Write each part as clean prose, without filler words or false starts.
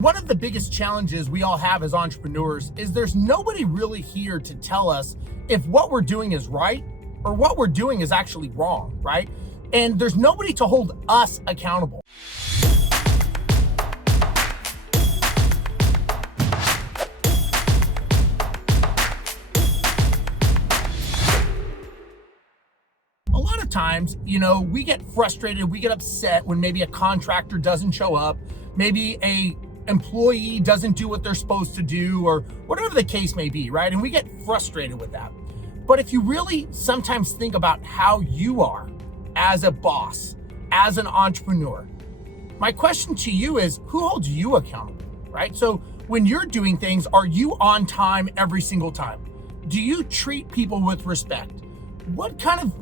One of the biggest challenges we all have as entrepreneurs is there's nobody really here to tell us if what we're doing is right or what we're doing is actually wrong, right? And there's nobody to hold us accountable. A lot of times, we get frustrated, we get upset when maybe a contractor doesn't show up, maybe a employee doesn't do what they're supposed to do, or whatever the case may be, right? And we get frustrated with that. But if you really sometimes think about how you are as a boss, as an entrepreneur, my question to you is, who holds you accountable, right? So when you're doing things, are you on time every single time? Do you treat people with respect? What kind of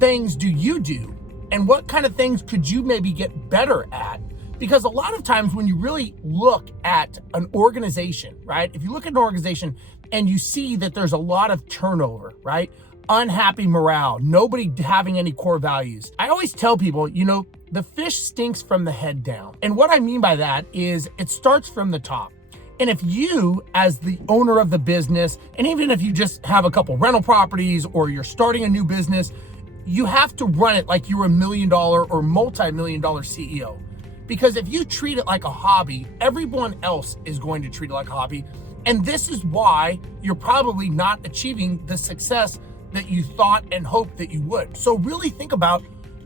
things do you do? And what kind of things could you maybe get better at? Because a lot of times when you really look at an organization, right? If you look at an organization and you see that there's a lot of turnover, right? Unhappy morale, nobody having any core values. I always tell people, the fish stinks from the head down. And what I mean by that is it starts from the top. And if you, as the owner of the business, and even if you just have a couple rental properties or you're starting a new business, you have to run it like you're $1 million or multi-million-dollar CEO. Because if you treat it like a hobby, everyone else is going to treat it like a hobby. And this is why you're probably not achieving the success that you thought and hoped that you would. So really think about,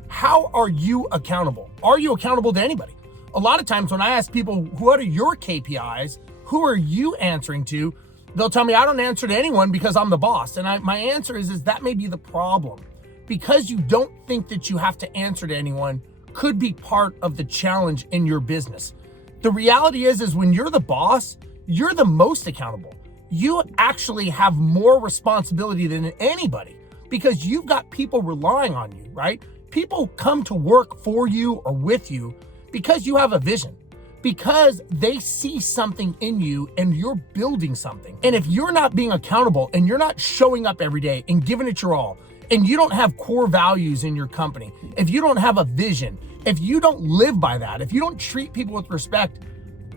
how are you accountable? Are you accountable to anybody? A lot of times when I ask people, what are your KPIs? Who are you answering to? They'll tell me, I don't answer to anyone because I'm the boss. And my answer is that may be the problem. Because you don't think that you have to answer to anyone could be part of the challenge in your business. The reality is when you're the boss, you're the most accountable. You actually have more responsibility than anybody because you've got people relying on you, right? People come to work for you or with you because you have a vision, because they see something in you and you're building something. And if you're not being accountable and you're not showing up every day and giving it your all, and you don't have core values in your company, if you don't have a vision, if you don't live by that, if you don't treat people with respect,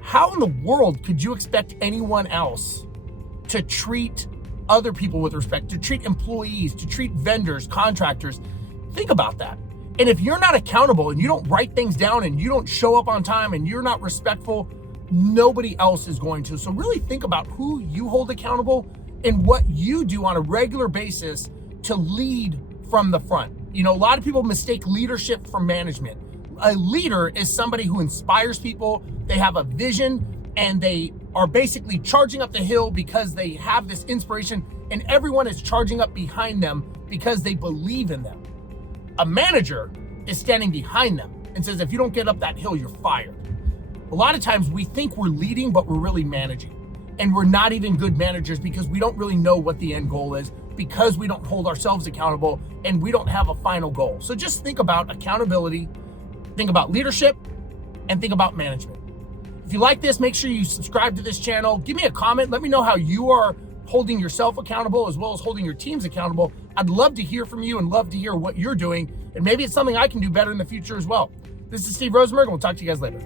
how in the world could you expect anyone else to treat other people with respect, to treat employees, to treat vendors, contractors? Think about that. And if you're not accountable and you don't write things down and you don't show up on time and you're not respectful, nobody else is going to. So really think about who you hold accountable and what you do on a regular basis to lead from the front. A lot of people mistake leadership for management. A leader is somebody who inspires people, they have a vision, and they are basically charging up the hill because they have this inspiration, and everyone is charging up behind them because they believe in them. A manager is standing behind them and says, if you don't get up that hill, you're fired. A lot of times we think we're leading, but we're really managing. And we're not even good managers because we don't really know what the end goal is, because we don't hold ourselves accountable and we don't have a final goal. So just think about accountability, think about leadership, and think about management. If you like this, make sure you subscribe to this channel. Give me a comment. Let me know how you are holding yourself accountable as well as holding your teams accountable. I'd love to hear from you and love to hear what you're doing. And maybe it's something I can do better in the future as well. This is Steve Rozenberg, and we'll talk to you guys later.